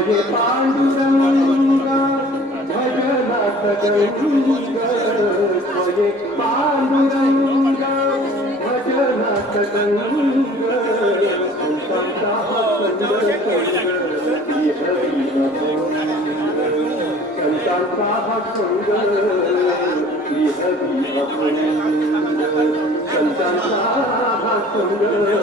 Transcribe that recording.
गंगा स्वये पांडुरंगा भजनात गंगा संतांचा संग संग हरी संतांचा संग हरी संतांचा संग